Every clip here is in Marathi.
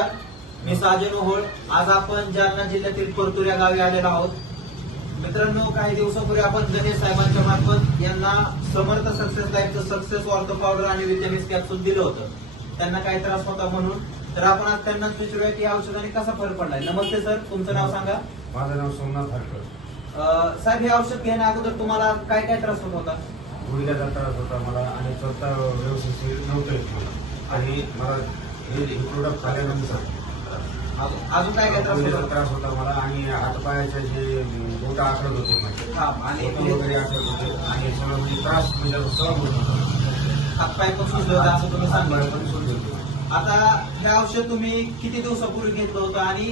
नमस्कार, मी साजन ओहोळ. आज आपण जालना जिल्ह्यातील परतूर या गावी आलेलो आहोत. मित्रांनो, काही दिवसापूर्वी आपण गणेश साहेबांच्या मार्फत यांना समर्थ सक्सेस लाईफचं सक्सेस ऑर्थो पावडर आणि विटॅमिन्स कॅप्सूल दिलं होतं. त्यांना काही त्रास होता म्हणून. तर आपण आज त्यांनाच विचारूया की या औषधाने कसा फरक पडलाय. नमस्ते सर, तुमचं नाव सांगा. माझं नाव सोमनाथ हरकर. साहेब, हे औषध घेण्या अगोदर तुम्हाला काय काय त्रास होत होता? गुडघ्याचा त्रास होता मला आणि स्वतः व्यवस्थित नव्हतं येत मला. आणि मला हे प्रोडक्ट खाल्यानंतर अजून काय काय त्रास गुडघ्याचा होता? त्रास होता मला आणि हातपायाचे जे बोट आखडत होते माझे, आणि बोटं वगैरे आखडत होते आणि सगळं म्हणजे त्रास म्हणजे सहन होत होता. हातपाय पण सुजले होते असं तुम्ही हातपाय सांगितलं. पण सुजले होते. आता हे औषध तुम्ही किती दिवसापूर्वी घेतलं होतं आणि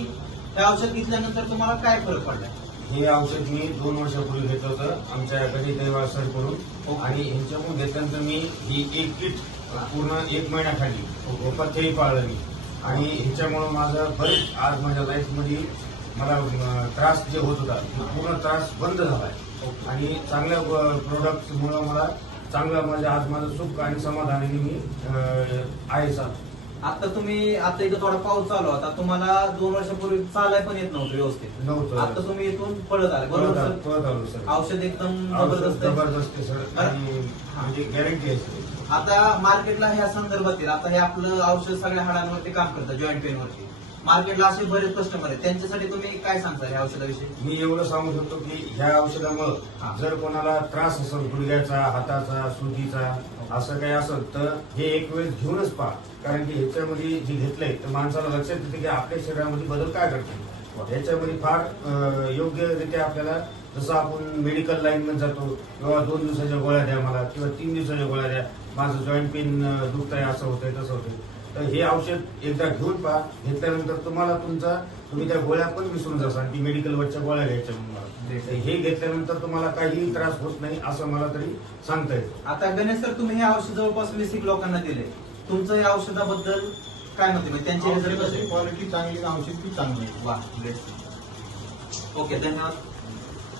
हे औषध घेतल्यानंतर तुम्हाला काय फरक पडला? हे औषध मी 2 वर्षापूर्वी घेतलं होतं आमच्या गणेश दैवाळ सर करून. आणि ह्यांच्याकडून घेतल्यानंतर मी ही एक किट पूर्ण 1 महिन्याखाली पथ्यही पाळलं मी. आणि ह्याच्यामुळं माझं बरेच आज माझ्या लाईफमध्ये मला त्रास जे होत होता पूर्ण त्रास बंद झालाय. आणि चांगल्या प्रोडक्टमुळं मला चांगलं म्हणजे आज माझं सुख आणि समाधानाने मी आहे सर. आता इथं थोडा पाऊस चालू होता, तुम्हाला 2 वर्षापूर्वी चालाय पण येत नव्हतं व्यवस्थित. नव्हतं. आता तुम्ही इथून पळत आले बरोबर सर? पळत आलो सर. औषध एकदम जबरदस्त आहे. जबरदस्त आहे सर आणि म्हणजे गॅरंटी आहे सर. आता मार्केटला ह्या संदर्भातील आता हे आपलं औषध सगळ्या हाडांवरती काम करतं, जॉईंट पेन वरती. मार्केटला असे बरेच कस्टमर आहेत, त्यांच्यासाठी तुम्ही काय सांगता ह्या औषधाविषयी? मी एवढं सांगू शकतो की ह्या औषधामुळे जर कोणाला त्रास असेल गुडघ्याचा, हाताचा, सुजीचा असं काही असेल तर हे एक वेळेस घेऊनच पहा. कारण की ह्याच्यामध्ये जे घेतलंय तर माणसाला लक्षात येते की आपल्या शरीरामध्ये बदल काय करतो. ह्याच्यामध्ये फार योग्यरित्या आपल्याला जसं आपण मेडिकल लाईन मध्ये जातो किंवा 2 दिवसाच्या गोळ्या द्या मला किंवा 3 दिवसाच्या गोळ्या द्या, माझं जॉईंट पेन दुखतंय, असं होतंय तसं होतंय. तर हे औषध एकदा घेऊन पहा. घेतल्यानंतर तुम्ही त्या गोळ्या पण विसरून जासाल की मेडिकलवरच्या गोळ्या घ्यायच्या म्हणून. हे घेतल्यानंतर तुम्हाला काहीही त्रास होत नाही असं मला तरी सांगता येतं. आता गणेश सर, तुम्ही हे औषध जवळपास 20 लोकांना दिले. तुमचं या औषधाबद्दल काय म्हणते? म्हणजे त्यांचे रिझल्ट कसे? क्वालिटी चांगली, औषध बी चांगली. वा, ओके, धन्यवाद.